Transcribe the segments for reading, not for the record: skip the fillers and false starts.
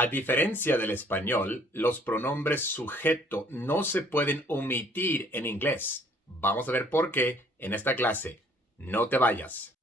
A diferencia del español, los pronombres sujeto no se pueden omitir en inglés. Vamos a ver por qué en esta clase. No te vayas.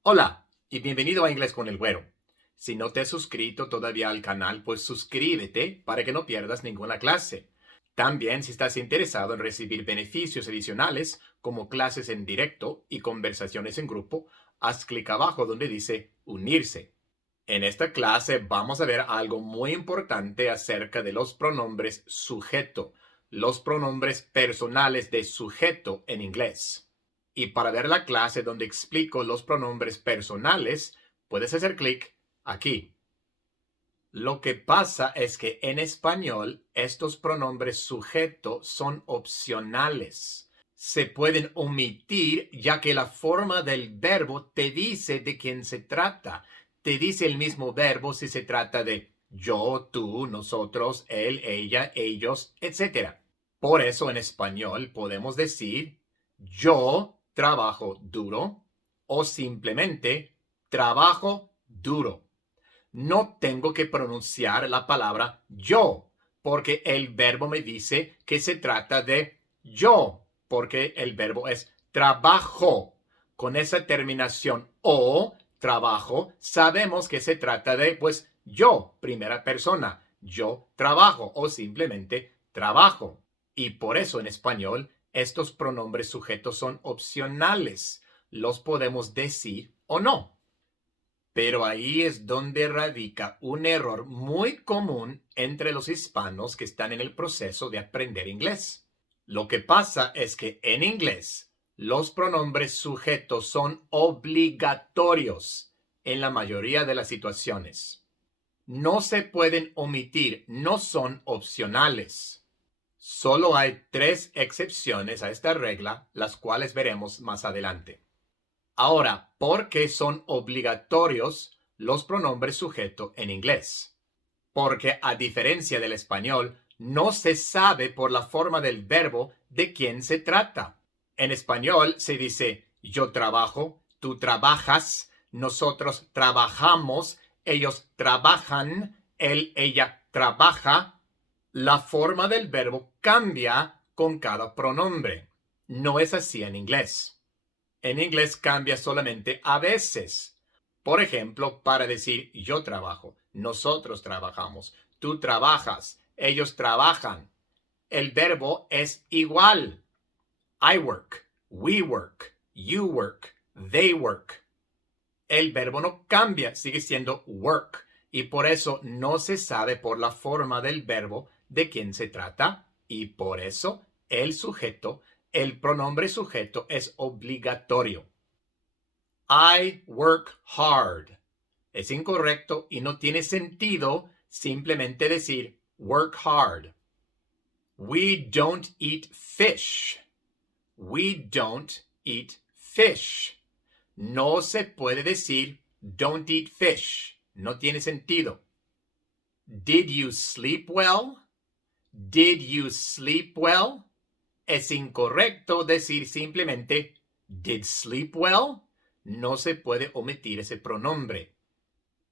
Hola y bienvenido a Inglés con el Güero. Si no te has suscrito todavía al canal, pues suscríbete para que no pierdas ninguna clase. También, si estás interesado en recibir beneficios adicionales como clases en directo y conversaciones en grupo, haz clic abajo donde dice unirse. En esta clase vamos a ver algo muy importante acerca de los pronombres sujeto, los pronombres personales de sujeto en inglés. Y para ver la clase donde explico los pronombres personales, puedes hacer clic aquí. Lo que pasa es que en español estos pronombres sujeto son opcionales. Se pueden omitir ya que la forma del verbo te dice de quién se trata. Te dice el mismo verbo si se trata de yo, tú, nosotros, él, ella, ellos, etc. Por eso en español podemos decir yo trabajo duro o simplemente trabajo duro. No tengo que pronunciar la palabra yo, porque el verbo me dice que se trata de yo, porque el verbo es trabajo. Con esa terminación o, trabajo, sabemos que se trata de, pues, yo, primera persona. Yo trabajo o simplemente trabajo. Y por eso en español, estos pronombres sujetos son opcionales. Los podemos decir o no. Pero ahí es donde radica un error muy común entre los hispanos que están en el proceso de aprender inglés. Lo que pasa es que en inglés los pronombres sujetos son obligatorios en la mayoría de las situaciones. No se pueden omitir, no son opcionales. Solo hay 3 excepciones a esta regla, las cuales veremos más adelante. Ahora, ¿por qué son obligatorios los pronombres sujeto en inglés? Porque a diferencia del español, no se sabe por la forma del verbo de quién se trata. En español se dice yo trabajo, tú trabajas, nosotros trabajamos, ellos trabajan, él, ella trabaja. La forma del verbo cambia con cada pronombre. No es así en inglés. En inglés cambia solamente a veces. Por ejemplo, para decir yo trabajo, nosotros trabajamos, tú trabajas, ellos trabajan. El verbo es igual. I work, we work, you work, they work. El verbo no cambia, sigue siendo work. Y por eso no se sabe por la forma del verbo de quién se trata. Y por eso el pronombre sujeto es obligatorio. I work hard. Es incorrecto y no tiene sentido simplemente decir work hard. We don't eat fish. We don't eat fish. No se puede decir don't eat fish. No tiene sentido. Did you sleep well? Did you sleep well? Es incorrecto decir simplemente did sleep well. No se puede omitir ese pronombre.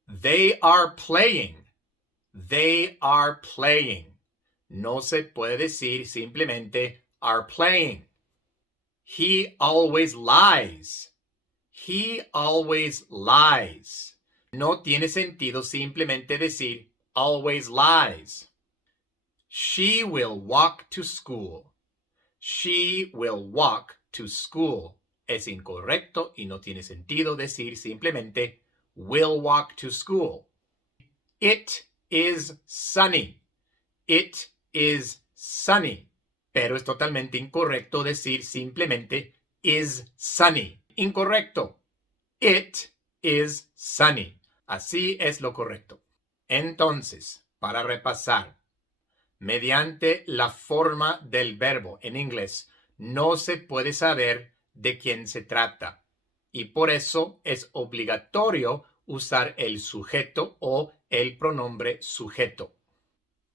They are playing. They are playing. No se puede decir simplemente are playing. He always lies. He always lies. No tiene sentido simplemente decir always lies. She will walk to school. She will walk to school. Es incorrecto y no tiene sentido decir simplemente will walk to school. It is sunny. It is sunny. Pero es totalmente incorrecto decir simplemente is sunny. Incorrecto. It is sunny. Así es lo correcto. Entonces, para repasar, mediante la forma del verbo en inglés, no se puede saber de quién se trata. Y por eso es obligatorio usar el sujeto o el pronombre sujeto.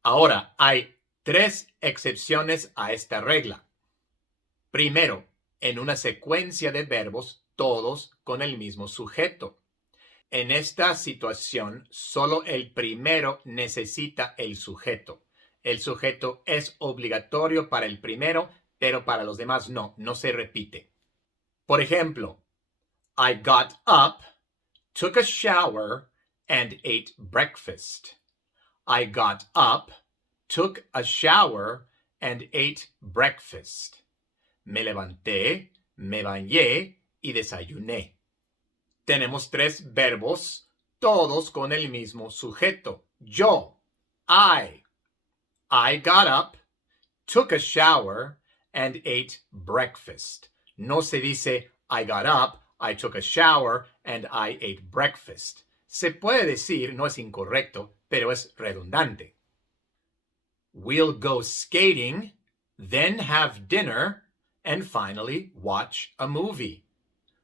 Ahora, hay 3 excepciones a esta regla. Primero, en una secuencia de verbos, todos con el mismo sujeto. En esta situación, solo el primero necesita el sujeto. El sujeto es obligatorio para el primero, pero para los demás no se repite. Por ejemplo, I got up, took a shower, and ate breakfast. I got up, took a shower, and ate breakfast. Me levanté, me bañé y desayuné. Tenemos 3 verbos, todos con el mismo sujeto. Yo, I. I got up, took a shower, and ate breakfast. No se dice I got up, I took a shower, and I ate breakfast. Se puede decir, no es incorrecto, pero es redundante. We'll go skating, then have dinner, and finally watch a movie.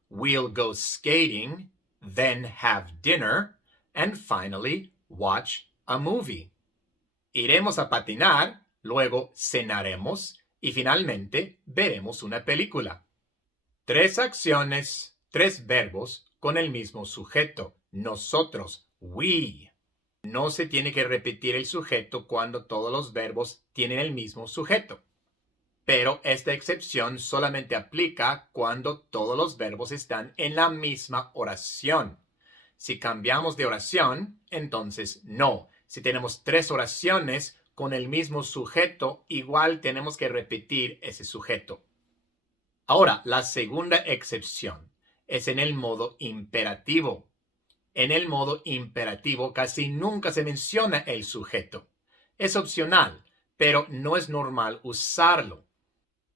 We'll go skating, then have dinner, and finally watch a movie. Iremos a patinar, luego cenaremos y finalmente veremos una película. 3 acciones, 3 verbos con el mismo sujeto. Nosotros, we. No se tiene que repetir el sujeto cuando todos los verbos tienen el mismo sujeto. Pero esta excepción solamente aplica cuando todos los verbos están en la misma oración. Si cambiamos de oración, entonces no. Si tenemos 3 oraciones con el mismo sujeto, igual tenemos que repetir ese sujeto. Ahora, la segunda excepción es en el modo imperativo. En el modo imperativo casi nunca se menciona el sujeto. Es opcional, pero no es normal usarlo.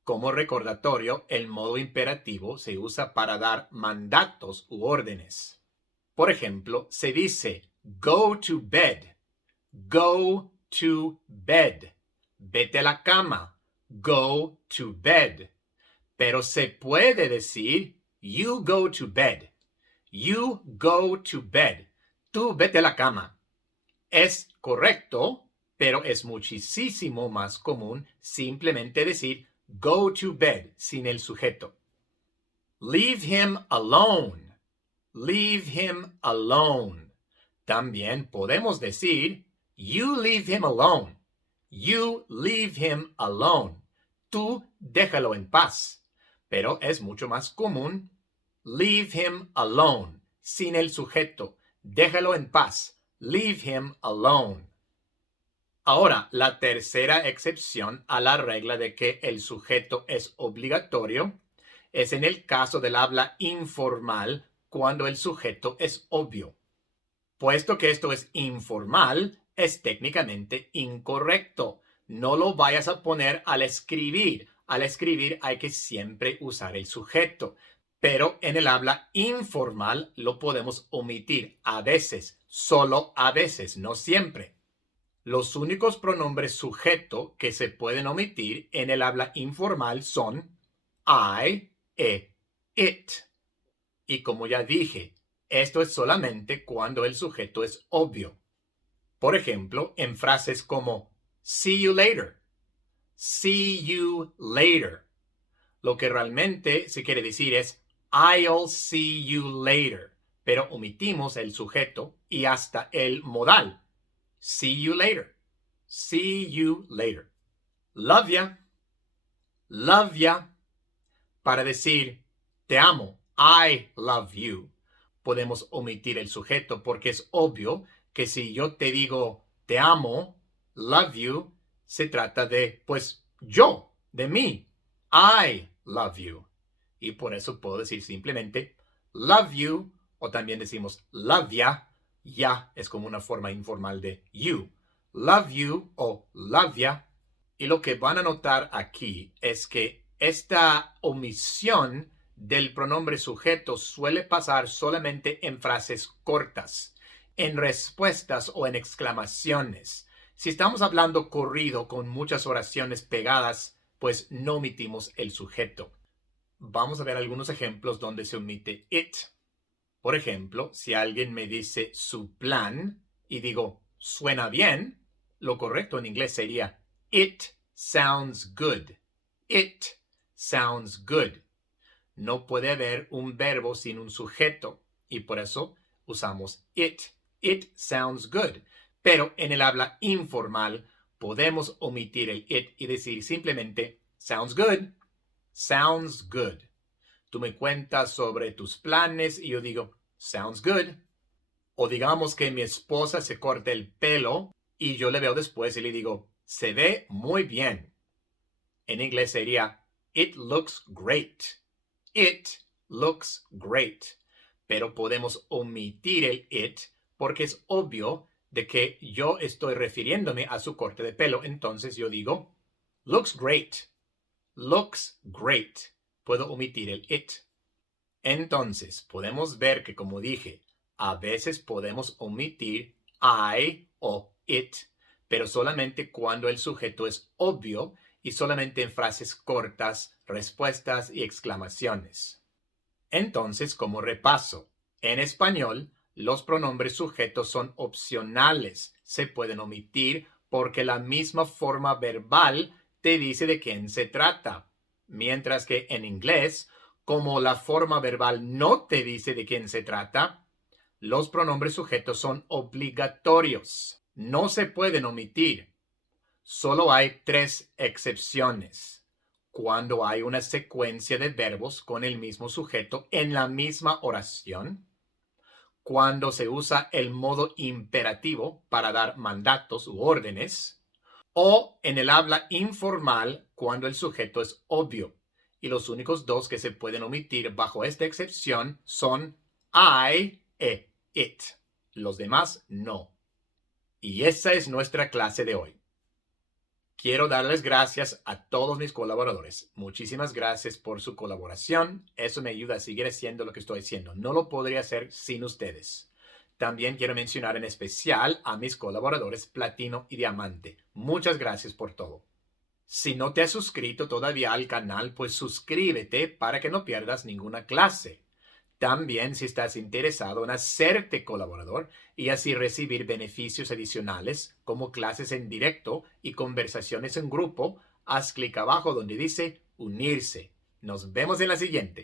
Como recordatorio, el modo imperativo se usa para dar mandatos u órdenes. Por ejemplo, se dice go to bed. Go to bed. Vete a la cama. Go to bed. Pero se puede decir you go to bed. You go to bed. Tú vete a la cama. Es correcto, pero es muchísimo más común simplemente decir go to bed sin el sujeto. Leave him alone. Leave him alone. También podemos decir you leave him alone. You leave him alone. Tú déjalo en paz. Pero es mucho más común leave him alone sin el sujeto. Déjalo en paz. Leave him alone. Ahora, la tercera excepción a la regla de que el sujeto es obligatorio es en el caso del habla informal cuando el sujeto es obvio. Puesto que esto es informal, es técnicamente incorrecto. No lo vayas a poner al escribir. Al escribir hay que siempre usar el sujeto. Pero en el habla informal lo podemos omitir a veces, solo a veces, no siempre. Los únicos pronombres sujeto que se pueden omitir en el habla informal son I, it. Y como ya dije, esto es solamente cuando el sujeto es obvio. Por ejemplo, en frases como see you later. See you later. Lo que realmente se quiere decir es I'll see you later. Pero omitimos el sujeto y hasta el modal. See you later. See you later. Love ya. Love ya. Para decir te amo. I love you. Podemos omitir el sujeto porque es obvio que si yo te digo te amo, love you, se trata de, pues, yo, de mí. I love you. Y por eso puedo decir simplemente love you o también decimos love ya. Ya es como una forma informal de you. Love you o love ya. Y lo que van a notar aquí es que esta omisión del pronombre sujeto suele pasar solamente en frases cortas, en respuestas o en exclamaciones. Si estamos hablando corrido con muchas oraciones pegadas, pues no omitimos el sujeto. Vamos a ver algunos ejemplos donde se omite it. Por ejemplo, si alguien me dice su plan y digo suena bien, lo correcto en inglés sería it sounds good. It sounds good. No puede haber un verbo sin un sujeto y por eso usamos it. It sounds good. Pero en el habla informal podemos omitir el it y decir simplemente sounds good. Sounds good. Tú me cuentas sobre tus planes y yo digo sounds good. O digamos que mi esposa se corta el pelo y yo le veo después y le digo se ve muy bien. En inglés sería it looks great. It looks great. Pero podemos omitir el it porque es obvio de que yo estoy refiriéndome a su corte de pelo. Entonces yo digo looks great. Looks great. Puedo omitir el it. Entonces podemos ver que, como dije, a veces podemos omitir I o it, pero solamente cuando el sujeto es obvio y solamente en frases cortas, respuestas y exclamaciones. Entonces, como repaso, en español, los pronombres sujetos son opcionales. Se pueden omitir porque la misma forma verbal te dice de quién se trata. Mientras que en inglés, como la forma verbal no te dice de quién se trata, los pronombres sujetos son obligatorios. No se pueden omitir. Solo hay 3 excepciones. Cuando hay una secuencia de verbos con el mismo sujeto en la misma oración, cuando se usa el modo imperativo para dar mandatos u órdenes, o en el habla informal cuando el sujeto es obvio. Y los únicos 2 que se pueden omitir bajo esta excepción son I e it. Los demás no. Y esa es nuestra clase de hoy. Quiero darles gracias a todos mis colaboradores. Muchísimas gracias por su colaboración. Eso me ayuda a seguir haciendo lo que estoy haciendo. No lo podría hacer sin ustedes. También quiero mencionar en especial a mis colaboradores Platino y Diamante. Muchas gracias por todo. Si no te has suscrito todavía al canal, pues suscríbete para que no pierdas ninguna clase. También, si estás interesado en hacerte colaborador y así recibir beneficios adicionales como clases en directo y conversaciones en grupo, haz clic abajo donde dice unirse. Nos vemos en la siguiente.